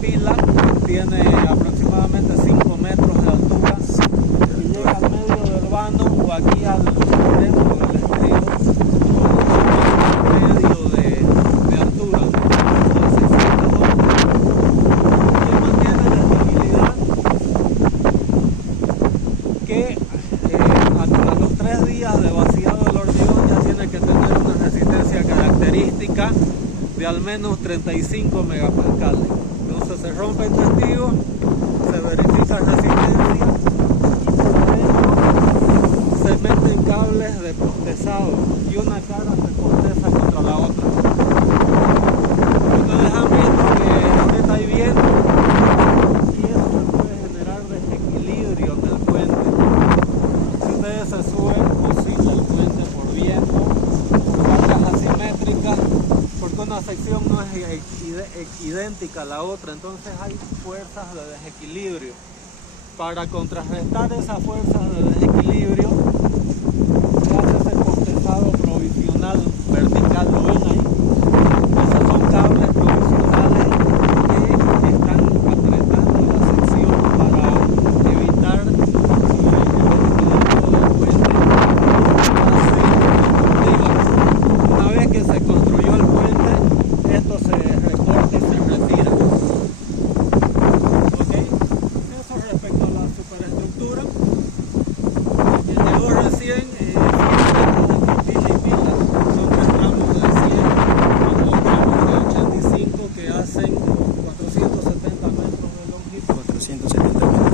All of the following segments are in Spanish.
pila tiene aproximadamente 5 metros de altura y llega al medio del vano o aquí al dentro del estribo medio de altura, entonces que mantiene la estabilidad que a los 3 días de vaciado del hormigón ya tiene que tener una resistencia característica de al menos 35 megapascales. Entonces se rompe el testigo, se verifica resistencia y por adentro se meten cables de postezado y una cara se posteza contra la otra. Ustedes han visto que ahorita hay viento y eso se puede generar desequilibrio en el puente. Si ustedes se suben, oscila el puente por viento, por cargas asimétricas, porque una sección no es idéntica a la otra, entonces hay fuerzas de desequilibrio. Para contrarrestar esas fuerzas de desequilibrio se hace ese postezado provisional vertical, ¿lo ven ahí? Esos son cables provisionales que están apretando la sección para evitar el desequilibrio del puente. Una vez que se construyó el puente, esto se recorta y se retira. ¿Ok? Eso respecto a la superestructura. El que llegó recién, 100 metros de pila y pila, son 3 tramos de 100, con 2 tramos de 85 que hacen 470 metros de longitud. 470 metros.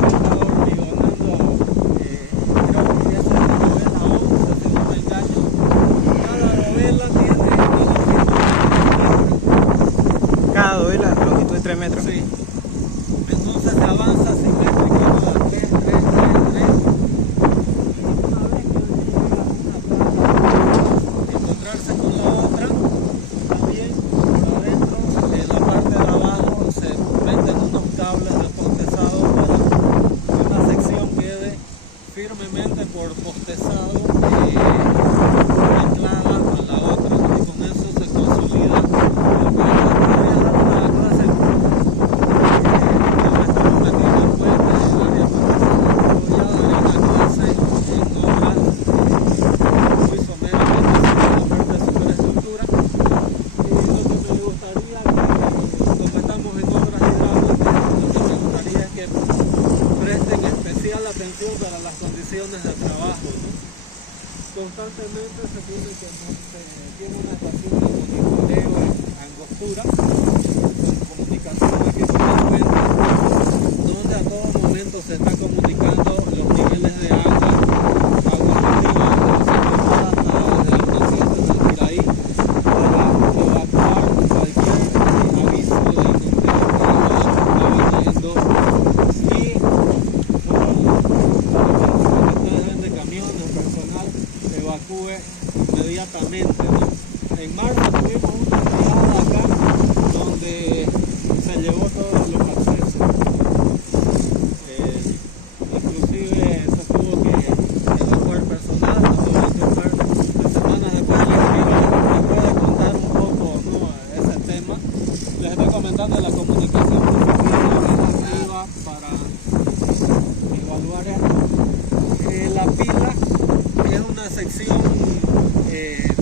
Se está hormigonando, creo que esa es la novela 11, si no me engaño. Cada novela tiene una longitud. Cada dovela longitud de 3 metros. Sí. Entonces se avanza simétricamente a 3, 3, 3, 3. Y una vez que llega una placa a encontrarse con la otra, también por adentro, en la parte de abajo, se meten unos cables de postezado para que una sección quede firmemente por postezado anclada a la otra, y con eso se consolida el puente. Voy a dar una clase que estamos metiendo el puente en el área para que se una clase en obras muy someramente en la parte de superestructura. Lo que me gustaría como estamos en obras hidráulicas, lo que me gustaría es que presten especial atención para las condiciones de trabajo, ¿no? Constantemente se tiene una estación de monitoreo en angostura, con comunicación aquí con el puente, donde a todo momento se está comunicando los niveles de agua residuales, desde el 17 del Piraí, para evacuar cualquier aviso de inundeo que está viniendo y ustedes ven de camiones, personal, evacúe inmediatamente, ¿no? En marzo tuvimos una brigada acá donde se llevó todos los accesos. Inclusive se tuvo que evacuar personal, se tuvo que evacuar de semanas después. Les puede contar un poco, ¿no?, ese tema. Les estoy comentando la comunicación que se tiene arriba para evaluar esto. La pila es una sección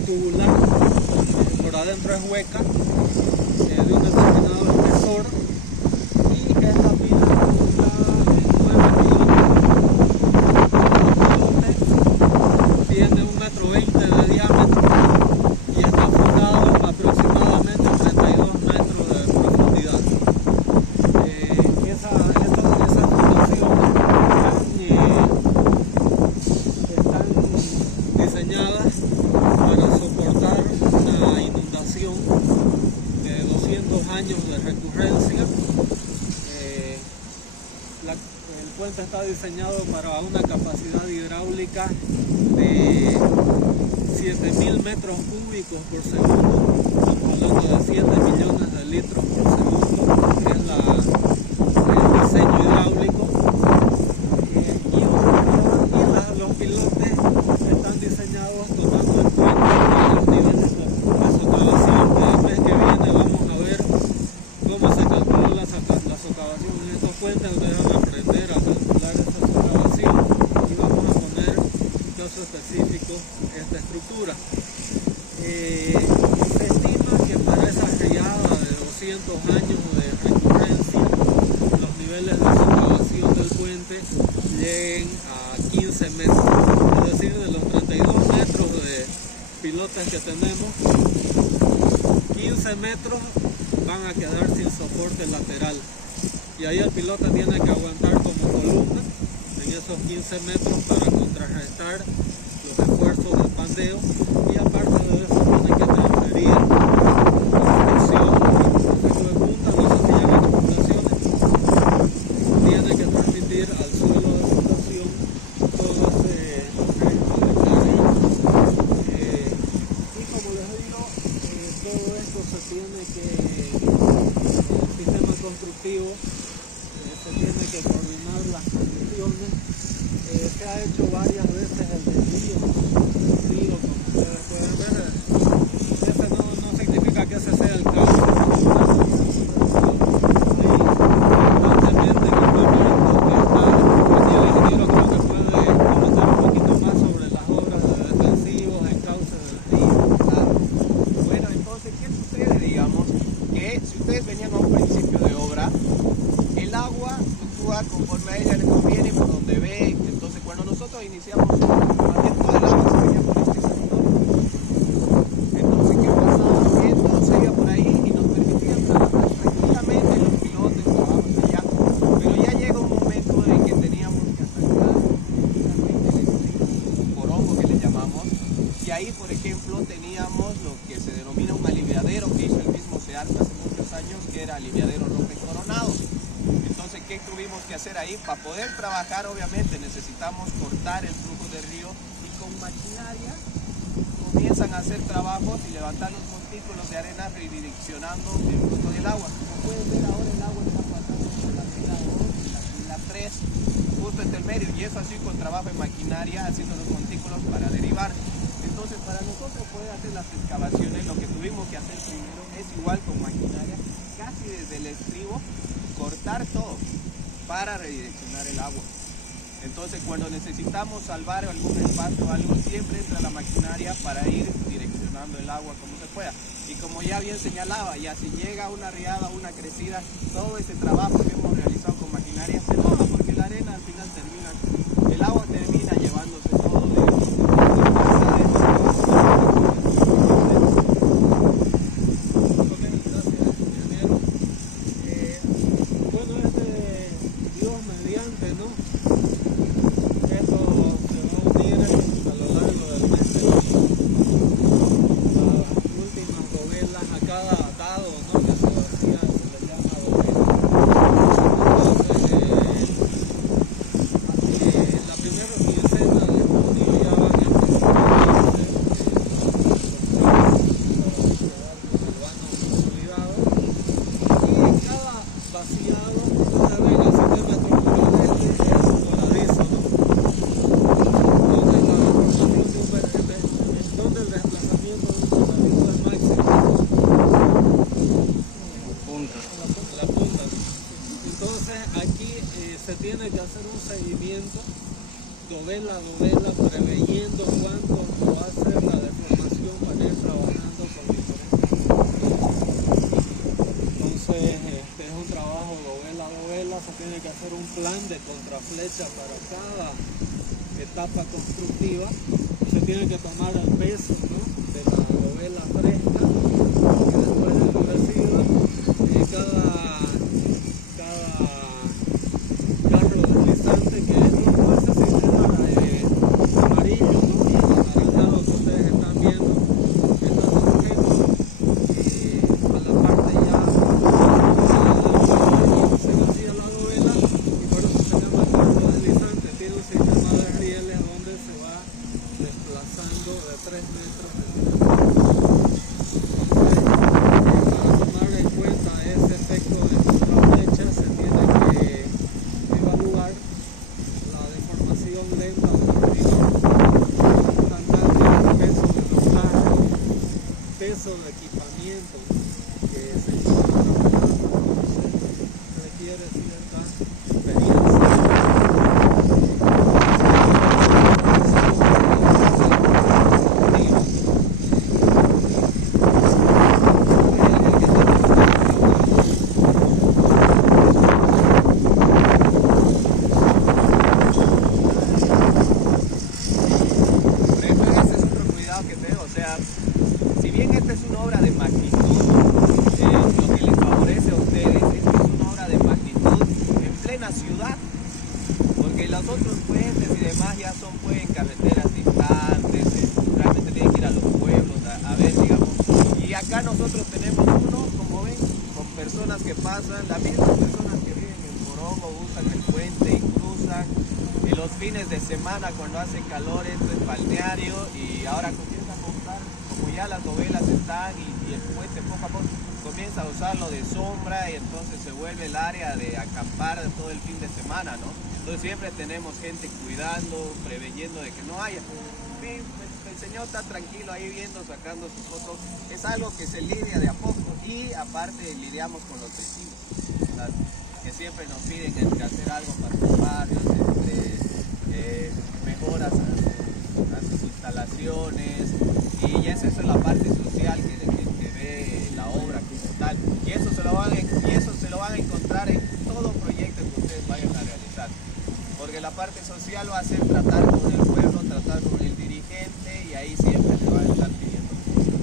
tubular, por adentro es hueca, de un determinado espesor, y esta pila está en 9 pilotes, tiene 1,20 m de diámetro y está fundado aproximadamente 32 metros de profundidad. Esas fundaciones están diseñadas para soportar una inundación de 200 años de recurrencia. El puente está diseñado para una capacidad hidráulica de 7.000 metros cúbicos por segundo. Estamos hablando de 7 millones de litros por segundo, que es el diseño hidráulico. Los pilotes están diseñados tomando en cuenta los niveles de socavación, que el mes que viene vamos a ver cómo Se estima que para esa riada de 200 años de recurrencia, los niveles de socavación del puente lleguen a 15 metros. Es decir, de los 32 metros de pilotas que tenemos, 15 metros van a quedar sin soporte lateral. Y ahí el pilota tiene que aguantar como columna en esos 15 metros para contrarrestar los esfuerzos del pandeo, y aparte de eso tiene que transferir la presión del efecto de punta, no sé si llegan las fundaciones, tiene que transmitir al suelo de fundación todo ese resto de carga. Y como les digo, todo esto se tiene que, el sistema constructivo se tiene que coordinar las condiciones. Se ha hecho varias veces el desvío, como ustedes pueden ver. Ese no significa que ese sea el caso. Constantemente en el momento que está, aquí el ingeniero creo que puede comentar un poquito más sobre las obras de defensivos en cauce del río. Claro. Bueno, entonces, ¿qué sucede? Digamos que si ustedes venían a un principio de obra, el agua fluctúa conforme a ella le conviene por donde ve. Entonces, cuando nosotros iniciamos, más bien todo el agua se venía por este sector. Entonces, ¿qué pasaba? Que todo se iba por ahí y nos permitían trabajar tranquilamente los pilotos, trabajaban allá. Pero ya llega un momento en que teníamos que atacar precisamente el estribo, porongo que le llamamos. Y ahí, por ejemplo, teníamos lo que se denomina un aliviadero que hizo el mismo SEART hace muchos años, que era aliviadero López Coronado. Entonces, ¿qué tuvimos que hacer ahí? Para poder trabajar, obviamente, necesitamos cortar el flujo del río, y con maquinaria comienzan a hacer trabajos y levantar los montículos de arena redireccionando el flujo del agua. Como pueden ver, ahora el agua está pasando por la fila 2 y la 3, justo entre el medio, y eso así con trabajo en maquinaria, haciendo los montículos para derivar. Entonces, para nosotros poder hacer las excavaciones, lo que tuvimos que hacer primero es igual con maquinaria, casi desde el estribo, cortar todo para redireccionar el agua. Entonces, cuando necesitamos salvar algún espacio o algo, siempre entra la maquinaria para ir direccionando el agua como se pueda. Y como ya bien señalaba, ya si llega una riada, una crecida, todo ese trabajo que hemos realizado con maquinaria se nota, porque la arena al final termina, el agua termina llevándose todo Dios mediante, ¿no? Eso se va a unir a lo largo del mes de las últimas dovelas a cada atado, ¿no? Que se hacía, se le llama dovela. Entonces, la primera quincena de junio ya van a empezar a hacer el vano consolidado, y cada vaciado, ustedes ven el sistema estructural este es voladizo, ¿no? Entonces la formación de un VRP es donde el desplazamiento de un voladizo es máximo. Punta. La punta. Entonces aquí se tiene que hacer un seguimiento dovela a dovela, preveyendo cuánto va a ser la deformación para ir trabajando con diferentes puntos. Entonces es un trabajo dovela a dovela, se tiene que hacer un plan de contraflecha para cada etapa constructiva, se tiene que tomar el peso, ¿no?, de la dovela fresca y después endurecida. Cada carro deslizante, que es todo ese sistema amarillo, ¿no?, y anaranjado que ustedes están viendo, está sujeto a la parte ya se vacía la dovela, y por eso se llama carro deslizante. Tiene un sistema de rieles donde se va desplazando de 3 metros en metros. Entonces, para tomar en cuenta ese efecto de contraflecha, se tiene que evaluar la deformación lenta del hormigón, el peso de los carros, peso de equipamiento que se está trabajando. Entonces requiere cierta experiencia. obra de magnitud. Lo que les favorece a ustedes es que es una obra de magnitud en plena ciudad, porque los otros puentes y demás ya son pues en carreteras distantes, realmente tienen que ir a los pueblos a ver, digamos. Y acá nosotros tenemos uno, como ven, con personas que pasan, las mismas personas que viven en Morongo usan el puente y cruzan. En los fines de semana cuando hace calor esto es balneario, y ahora comienza a montar, como ya las novelas están y el puente poco a poco comienza a usarlo de sombra, y entonces se vuelve el área de acampar todo el fin de semana, ¿no? Entonces siempre tenemos gente cuidando, preveyendo de que no haya. El señor está tranquilo ahí viendo, sacando sus fotos. Es algo que se lidia de a poco, y aparte lidiamos con los vecinos, ¿verdad? Que siempre nos piden hacer algo para sus barrios, mejoras a sus instalaciones, y esa es la parte social que ve la obra como tal, y eso se lo van a encontrar en todo proyecto que ustedes vayan a realizar, porque la parte social va a ser tratar con el pueblo, tratar con el dirigente, y ahí siempre le van a estar pidiendo cosas.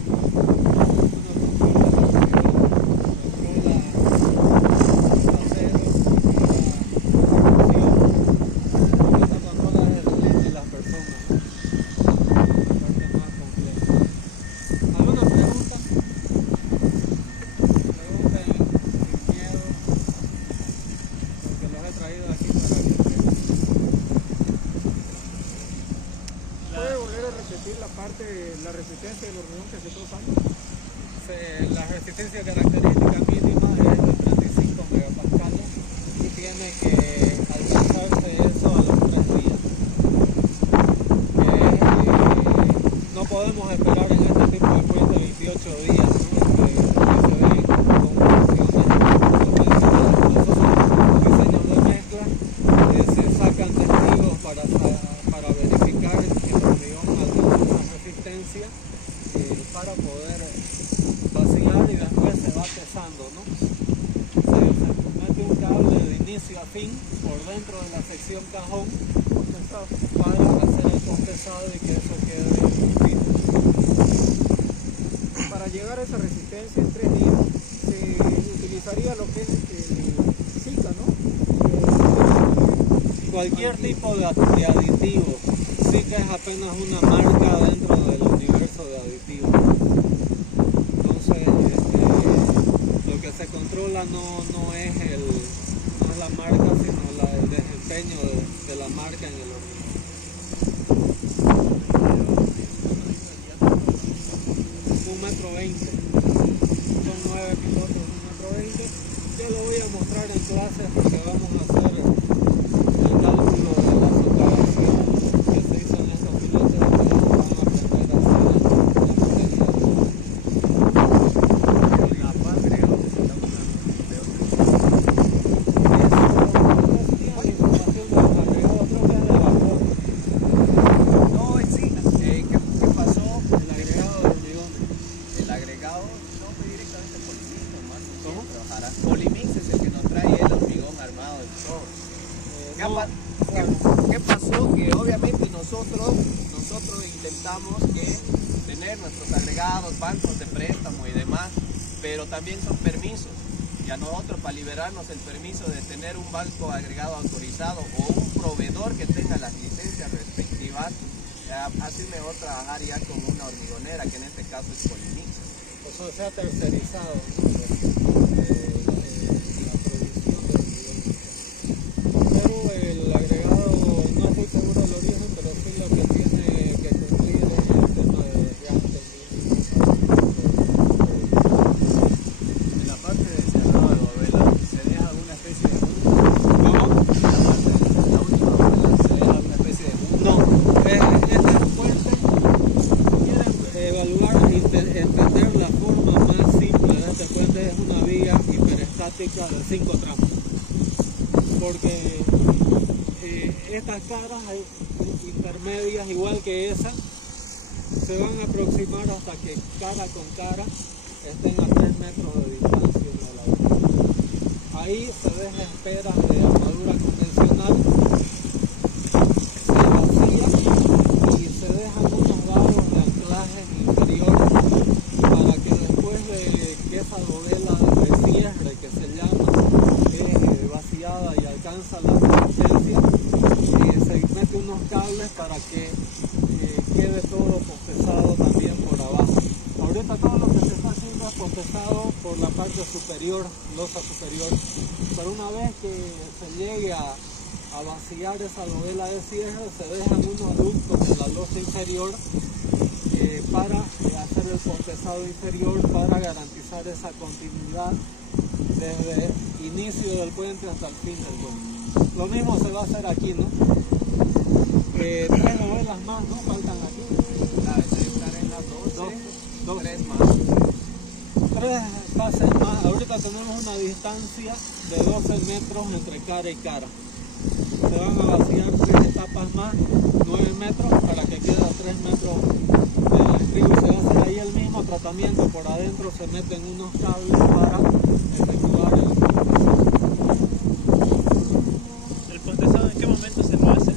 La resistencia del hormigón que se está usando. La resistencia característica mínima es de 35 megapascales y tiene que alcanzarse eso a los 3 días. No podemos esperar en este tipo de puente 28 días, ¿no? Que se ven con convencionales. Nosotros diseños de mezcla se sacan testigos para verificar que el hormigón alcanza esa resistencia para poder vacilar, y después se va pesando, ¿no? Se mete un cable de inicio a fin por dentro de la sección cajón para hacer el compensado y que eso quede fino. Para llegar a esa resistencia en 3 días se utilizaría lo que es Zika, ¿no? Cualquier tipo de aditivo. Zika es apenas una marca dentro del universo de aditivos. Entonces, lo que se controla no es la marca, sino el desempeño de la marca en el hormigón. 1,20 m. Son 9 pilotos de 1,20 m. Yo lo voy a mostrar en clases porque vamos a hacer el cálculo de la propagación que se hizo en estos pilotos, que van a aprender a hacer la materia de la parte de donde se está usando de otro. La información del agregado, creo que es de vapor. No, en sí, ¿qué pasó? El agregado de hormigón. El agregado no fue directamente Polimix, nomás. ¿Cómo? Polimix es el que nos trae el hormigón armado de todo. ¿Qué pasó? Que obviamente nosotros intentamos tener nuestros agregados, bancos de préstamo y demás, pero también son permisos. Y a nosotros, para liberarnos el permiso de tener un banco agregado autorizado o un proveedor que tenga las licencias respectivas, así mejor trabajar ya con una hormigonera, que en este caso es Polimix. Eso se ha tercerizado, ¿no? La producción de hormigón. Pero el agregado, no estoy seguro del origen, pero sí lo que tiene que cumplir es el tema de diámetro mínimo. En la parte de cerrado de Bovela se deja alguna especie de punto. ¿Cómo? En la parte de la última Bovela se deja alguna especie de punto. No, este puente quiere evaluar e entender la forma más simple de este puente. Es una vía hiperestática de 5 tramos, porque estas caras intermedias, igual que esa, se van a aproximar hasta que cara con cara estén a 3 metros de distancia una de la otra. Ahí se deja espera de armadura convencional, se vacía y se dejan unos varos de anclaje inferior para que después después de que esa novela de cierre, que se llama, es vaciada y alcanza la resistencia, se mete unos cables para que quede todo postezado también por abajo. Ahorita todo lo que se está haciendo es postezado por la parte superior, losa superior, pero una vez que se llegue a vaciar esa novela de cierre, se dejan unos ductos en la losa inferior para hacer el postezado inferior, para garantizar esa continuidad desde el inicio del puente hasta el fin del puente. Lo mismo se va a hacer aquí, ¿no? 3 novelas más, ¿no? Faltan aquí. Debe estar en las 12, Dos. 3 más. 3 fases más. Ahorita tenemos una distancia de 12 metros entre cara y cara. Se van a vaciar 3 etapas más, 9 metros, para que quede a 3 metros del río. Se va a hacer ahí el mismo tratamiento. Por adentro se meten unos cables para efectuar el postezado. ¿En qué momento se lo hace?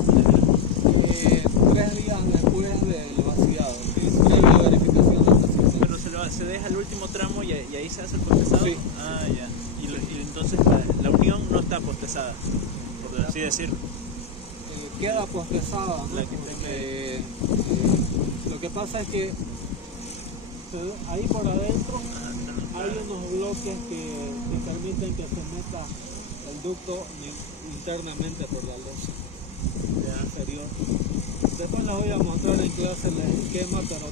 3 días después del vaciado, previa verificación del sistema. Pero se deja el último tramo y ahí se hace el postezado. Sí. Ah, ya. Y entonces la unión no está postezada, por así decirlo. Queda postezada, ¿no? La que Porque, lo que pasa es que ahí por adentro hay unos bloques que permiten que se meta el ducto internamente por la losa inferior. Después les voy a mostrar en clase el esquema, pero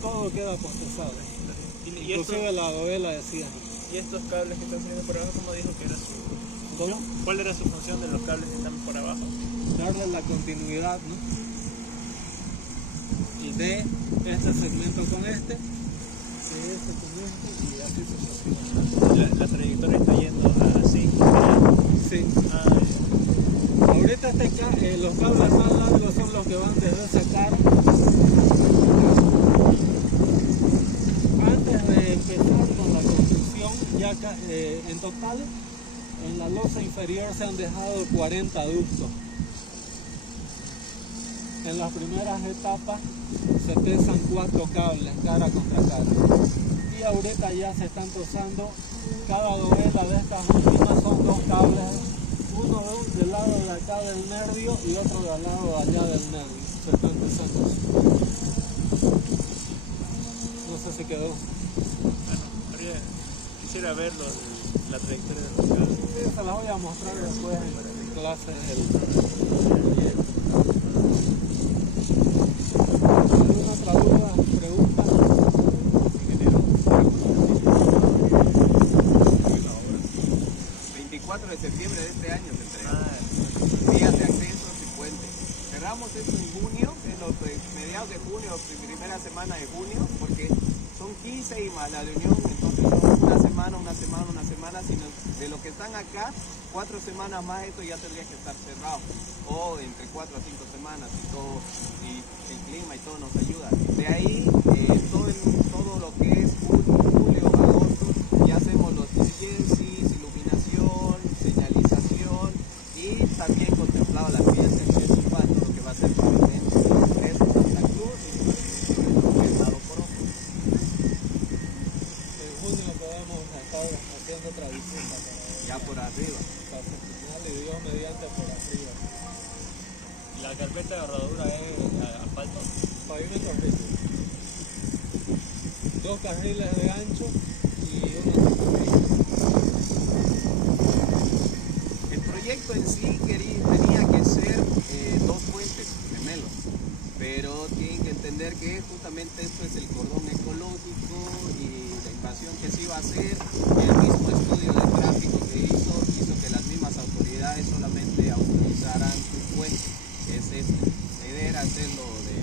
todo queda postezado. Inclusive la novela de cierre. ¿Y estos cables que están saliendo por abajo, cómo dijo que era su ¿Cómo? ¿Cuál era su función de los cables que están por abajo? Darle la continuidad, ¿no? Y de este segmento con este, de este con este, y así sucesivamente. La trayectoria está yendo así. Sí. Ah, ya. Ahorita los cables más largos son los que van desde esa cara. Antes de empezar con la construcción, ya en total, en la losa inferior se han dejado 40 ductos. En las primeras etapas se pesan 4 cables, cara contra cara. Y ahorita ya se están usando, cada dovela de estas últimas son 2 cables, uno del lado de acá del nervio y otro del lado de allá del nervio. Se están pesando. No sé si quedó. Bueno, quisiera verlo, la trayectoria de los cables. Sí, se las voy a mostrar después en clase. ¿Alguna otra duda? ¿Pregunta? Ingeniero, 24 de septiembre de este año se entrega. Vías de accesos y puentes. Cerramos esto en junio, en los mediados de junio, primera semana de junio, porque son 15 y más la reunión, entonces son una semana, sino de lo que están acá, 4 semanas más esto ya tendría que estar cerrado, o entre 4 a 5 semanas, y el clima y todo nos ayuda. De ahí, todo lo que es julio, agosto, ya hacemos los emergencies, iluminación, señalización, y también contemplado las vías de acceso igual, todo lo que va a ser pavimento, eso, la cruz, y el lado por ojo. En junio podemos estar haciendo otra visita Ya por arriba. para señal y Dios mediante por arriba. La carpeta de rodadura es asfalto. Pavimento rígido. 2 carriles de ancho y uno de. El proyecto en sí tenía que ser 2 puentes gemelos, pero tienen que entender que justamente esto es el cordón ecológico y la invasión que se iba a hacer, el mismo estudio de tráfico que hizo que las mismas autoridades solamente autorizaran un puente, que es este. La idea era hacerlo de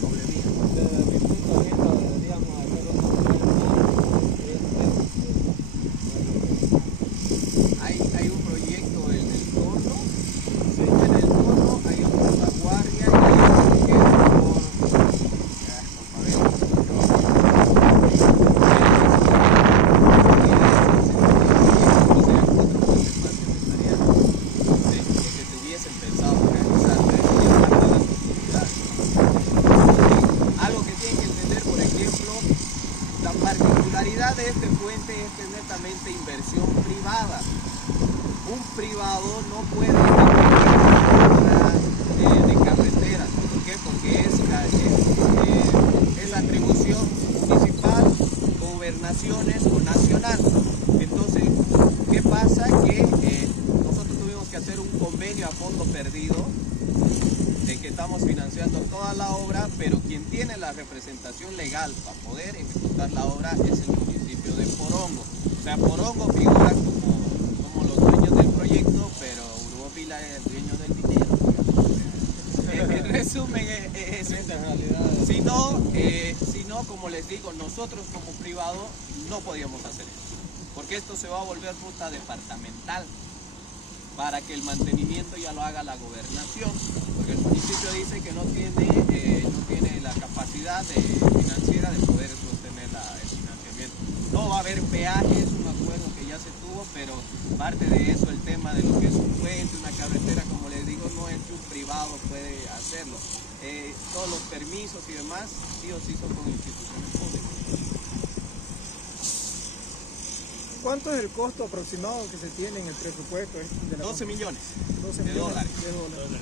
doble vía. Desde mi punto de vista deberíamos hacer una Hay un proyecto en el torno, en el torno hay otro en la guardia y hay otro que es por particularidad de este puente es que es netamente inversión privada. Un privado no puede obra de carreteras. ¿Por qué? Porque es atribución municipal, gobernaciones o nacional. Entonces, ¿qué pasa? Que nosotros tuvimos que hacer un convenio a fondo perdido de que estamos financiando toda la obra, pero quien tiene la representación legal para poder ejecutar la obra es el municipio de Porongo. O sea, Porongo figura como los dueños del proyecto, pero Urubopila es el dueño del dinero. En resumen, es eso. Si no, como les digo, nosotros como privado no podíamos hacer eso, porque esto se va a volver ruta departamental, para que el mantenimiento ya lo haga la gobernación, porque el municipio dice que no tiene la capacidad financiera de poder sostener el financiamiento. No va a haber peajes, un acuerdo que ya se tuvo, pero parte de eso, el tema de lo que es un puente, una carretera, como les digo, no es que un privado puede hacerlo. Todos los permisos y demás, sí o sí son con instituciones públicas. ¿Cuánto es el costo aproximado que se tiene en el presupuesto? De la 12 millones 12 de millones dólares. de dólares.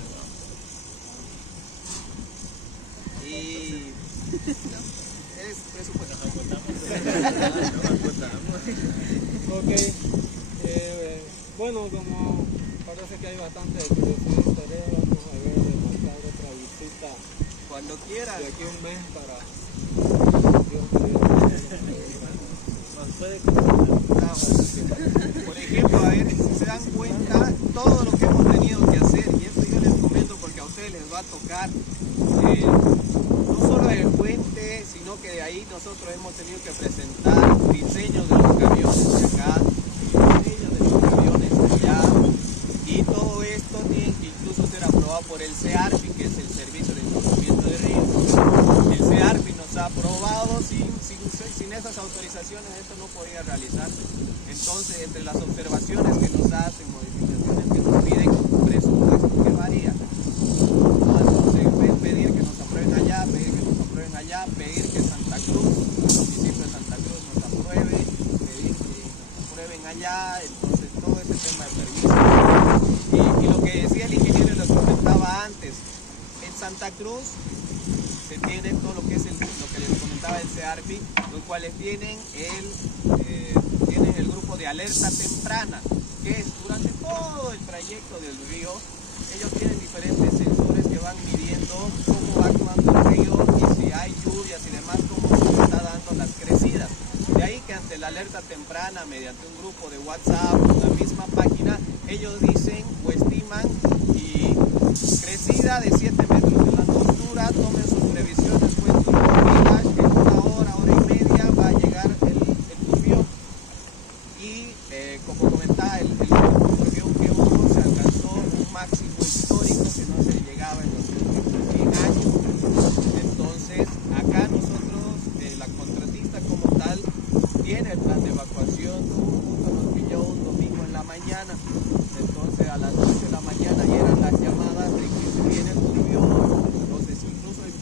Y es presupuesto. Ok. Bueno, como parece que hay bastante curiosidad, vamos a ver de marcar otra visita Cuando quiera. de aquí a un mes para... Por ejemplo, a ver si se dan cuenta todo lo que hemos tenido que hacer, y esto yo les comento porque a ustedes les va a tocar no solo el puente, sino que de ahí nosotros hemos tenido que presentar diseños de los camiones de acá, diseños de los camiones de allá, y todo esto tiene que incluso ser aprobado por el CEARPI, que es el Servicio de Encauzamiento de Ríos. El CEARPI nos ha aprobado, sin esas autorizaciones esto no podía realizarse. Entonces, entre las observaciones que nos hacen, modificaciones que nos piden, presupuesto que varía. Entonces, pedir que nos aprueben allá, pedir que nos aprueben allá, pedir que Santa Cruz, el municipio de Santa Cruz nos apruebe, pedir que nos aprueben allá, entonces todo ese tema de permisos. Y lo que decía el ingeniero y lo comentaba antes, en Santa Cruz se tiene todo lo que es lo que les comentaba el CEARPI, los cuales tienen el grupo de alerta temprana, que es durante todo el trayecto del río, ellos tienen diferentes sensores que van midiendo cómo va actuando el río y si hay lluvias y demás, cómo se está dando las crecidas. De ahí que ante la alerta temprana, mediante un grupo de WhatsApp o la misma página, ellos dicen o estiman y crecida de 7 metros en la angostura, tomen sus previsiones, pues que en una hora y media va a llegar el turbión. Y como comentaba, el turbión que hubo se alcanzó un máximo histórico que no se llegaba en los últimos 100 años. Entonces, acá nosotros, la contratista como tal, tiene el plan de evacuación. Justo nos pilló un domingo en la mañana. Entonces, a las 8 de la mañana ya eran las llamadas de que se viene el turbión. Entonces, incluso el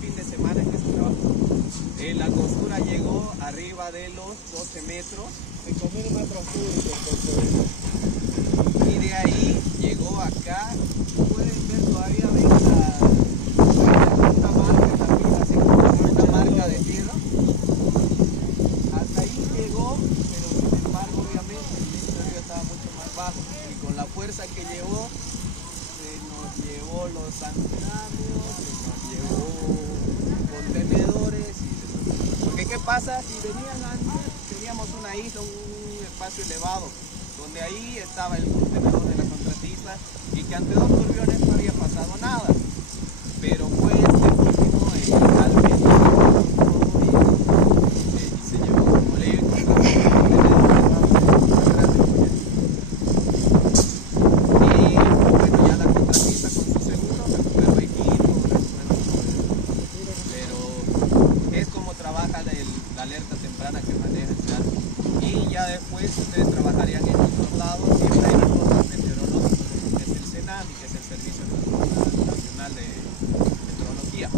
fin de semana en que se trabajó. La angostura llegó arriba de los 12 metros. 5.000 metros cúbicos. Y de ahí llegó acá. Pueden ver todavía, ven esta marca también, así como esta marca de tierra. Hasta ahí llegó, pero sin embargo, obviamente, el nivel del río estaba mucho más bajo. Y con la fuerza que llevó, se nos llevó los andamios, se nos llevó contenedores. Porque ¿qué pasa? Si venían antes, teníamos una isla, un espacio elevado, donde ahí estaba el contenedor de la contratista y que ante 2 turbiones no había pasado nada. Pero fue último realmente y se llevó, como le digo, y bueno, ya la contratista con su seguro recuperó equipo, pero es como trabaja la alerta temprana que maneja el CEARPI. Y ya después ustedes trabajarían en otros lados, siempre hay reportes meteorológicos, que es el CENAMI, que es el Servicio Nacional de Meteorología tecnología.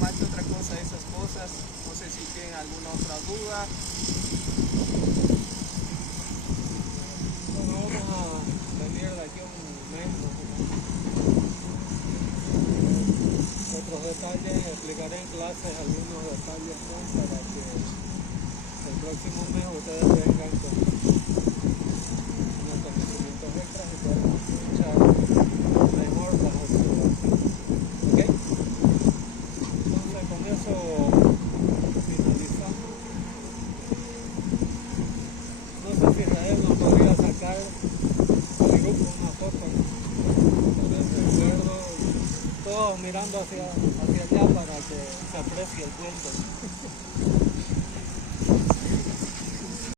Más que otra cosa, esas cosas, no sé si tienen alguna otra duda. Bueno, vamos a venir de aquí a un mes más o menos. Otros detalles, explicaré en clases algunos detalles más para que el próximo mes ustedes vengan con unos conocimientos extras y puedan escuchar mejor las observaciones. ¿Ok? Entonces con eso finalizamos. No sé si Israel nos podría sacar al grupo una foto, ¿no? Para el recuerdo, todos mirando hacia allá para que se aprecie el puente.